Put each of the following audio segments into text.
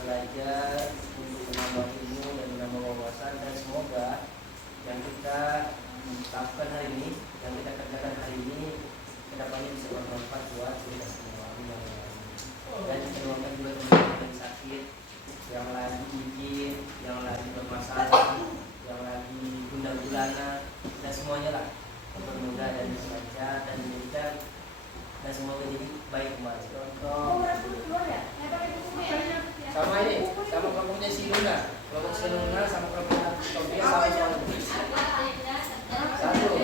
belajar untuk menambah ilmu dan menambah wawasan, dan semoga yang kita lakukan hari ini, yang kita kerjakan hari ini kedepannya bisa bermanfaat buat kita semua. Dan kita doakan juga teman-teman yang sakit, yang lagi izin, yang lagi bermasalah, yang lagi gundah gulana, dan semuanya lah bermudah dan lancar dan menjadikan dan semoga jadi baik kembali. Contoh sama ini, sama kelompoknya si Luna, kelompok si Luna sama kelompok Tobia sama satu.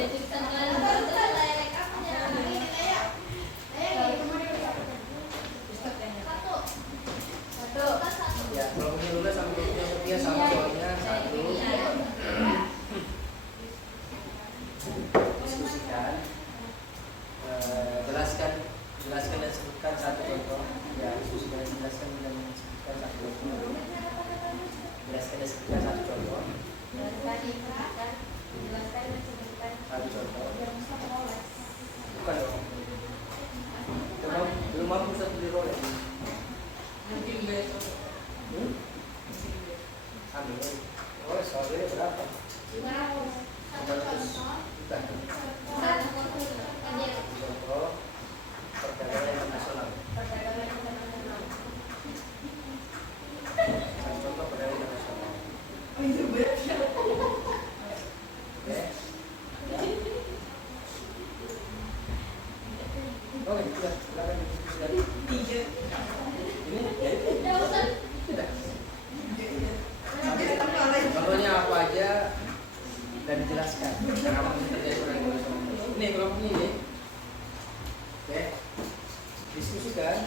Ya, kelompoknya Luna sama kelompoknya Tobia sama soalnya satu. Diskusikan, jelaskan dan sebutkan satu contoh. Ya, diskusikan dan jelaskan dan sebutkan satu contoh. Jelaskan dan sebutkan satu contoh. Satu contoh. Bukan dong. Belum mampu satu di roll. Mungkin besok. Amin. Oh, soalnya berapa? 500 juta. Contoh perdagangan internasional. Contoh perdagangan internasional. Oke. Oh, itu sudah. Silakan diskusikan. Ini jadi tidak. Contohnya apa aja dan dijelaskan. Kenapa terjadi orang Indonesia? Ini kelompok ini. Oke. Diskusikan.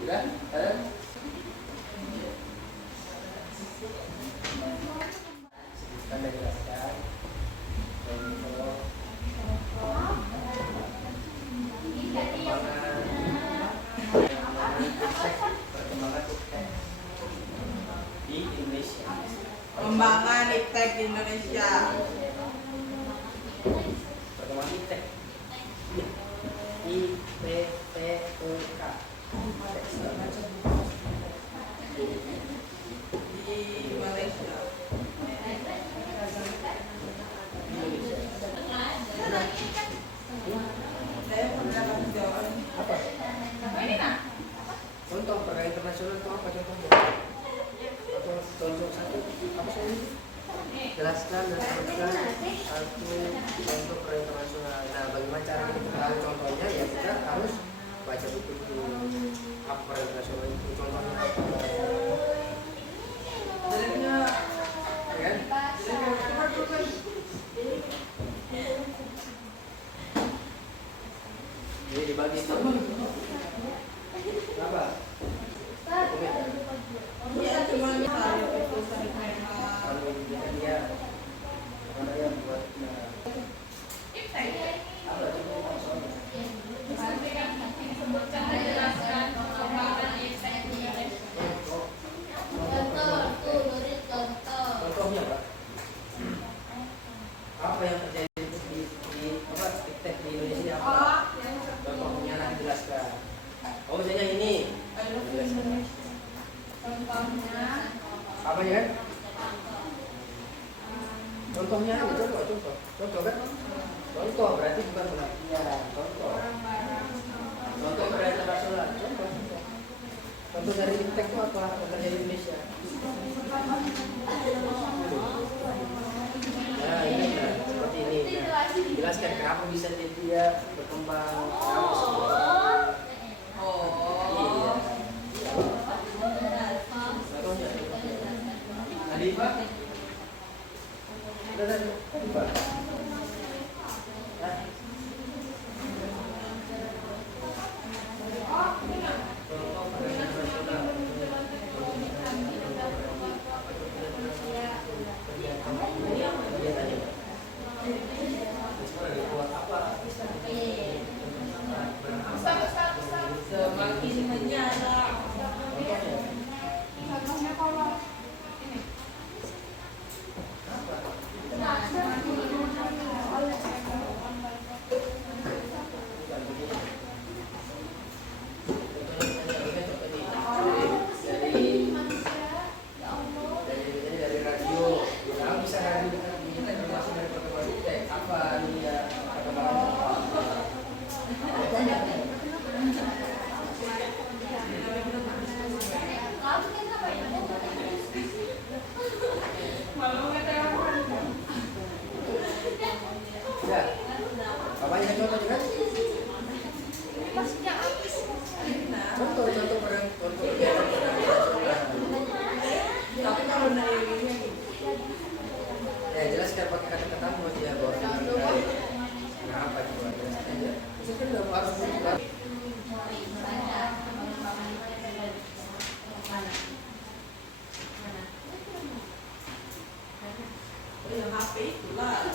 Sudah? Kalian? Sebutkan dan jelaskan. Contoh perkembangan iptek di Indonesia. Pengembangan iptek di Indonesia. Perkembangan iptek. IPTEK. Di Malaysia. Saya pernah dapat jawaban. Apa? Contoh perkara internasional itu apa contohnya? Atau contoh satu apa sih? Jelaskan dan sebutkan satu contoh perkara internasional. Nah, bagaimana cara kita mengetahui contohnya? Ya kita harus baca buku apa perkara internasional itu, contohnya apa? Jeleknya, Ya kan? Jadi dibagi itu. Kenapa? iya cuma misalnya itu sering memang. Kalau dia karena dia buat apa contohnya Pak? Apa yang terjadi di apa iptek di Indonesia apa? Contohnya nanti jelaskan. Oh, misalnya ini. Contohnya Apa ya kan? Contohnya ini contoh kan? Contoh berarti bukan pengertian. Contoh berarti internasional. Contoh dari iptek itu apa? Pekerja di Indonesia. Nah, ini nah, seperti ini. Nah, jelaskan kenapa bisa dia berkembang. Kenapa bisa berkembang. Iya. Contohnya. Tadi Pak. Udah tadi Pak. Nah. Contoh perkara internasional. Kegiatannya Pak. Buat apa? Contoh barang contoh kegiatan Tapi kalau dari ini ya jelas kan pakai kata-kata mau dia bawa nah apa itu jelaskan aja itu kan udah harus buka yang HP itulah.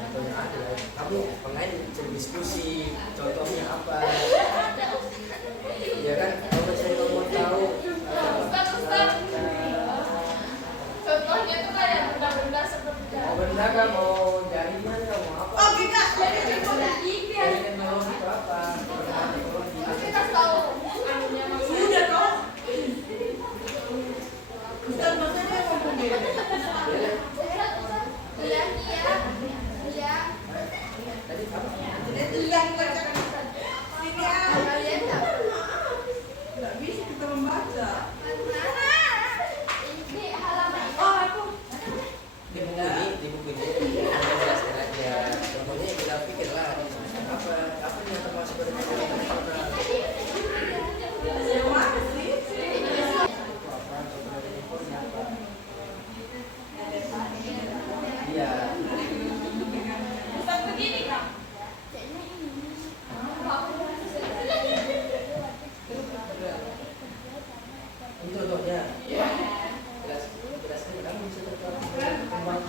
contohnya ada kamu pengen diskusi contohnya apa ya kan kalau saya mau tahu Contohnya tuh kayak benda-benda seperti mau benda kan mau jaringan kan mau apa Oh kita dari teknologi itu apa teknologi kita tahu anunya maksudnya. udah kok. Ustaz maksudnya ngomong gini. tadi apa Itu yang baca ini nggak bisa kita membaca. Oh aku. di buku ini kita jelaskan aja contohnya kita pikir lah apa yang termasuk dari nasional Yang mana sih? apa contoh dari impornya apa iya Bukan begini kan? ini contohnya jelaskan kamu bisa berkembang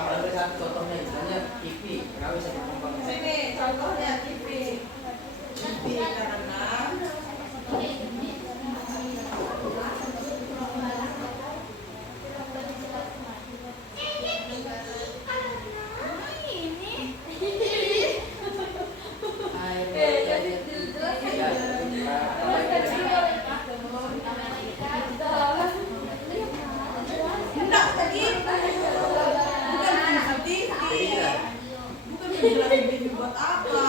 ada satu contohnya misalnya TV kenapa bisa berkembang Sini contohnya TV. TV karena enggak tadi bukan bisa TV. Bukan menjelaskan TV buat apa?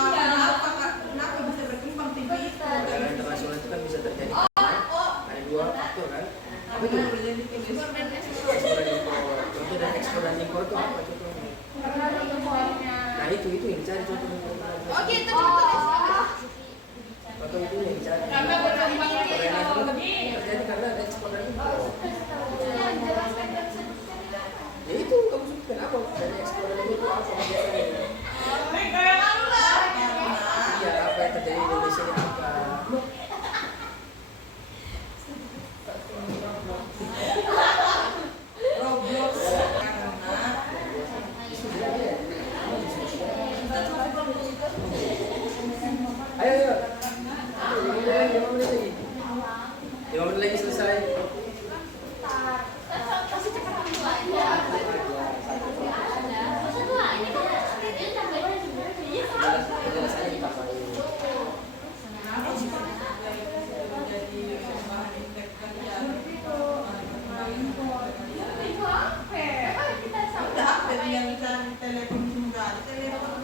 Kenapa bisa berkembang TV itu? perdagangan internasional itu kan bisa terjadi ada dua faktor kan apa itu Terjadi TV. ekspor dan impor contoh dari ekspor dan impor itu apa contohnya nah itu yang dicari contohnya Oh gitu contohnya. contoh itu yang dicari Karena berkembangnya perdagangan itu. itu terjadi karena ada ekspor dan impor ya itu kamu sebutkan apa dari ekspor dan impor itu apa biasanya iya apa yang terjadi di Indonesia ini apa Roblox karena ayo 5 menit lagi 5 menit lagi selesai Kasih cepat dulu aja. jelaskan ditambahin kenapa sih jadi bahan indeks kalian? Itu apa? Kita Udah apa yang bisa telepon juga? Telepon.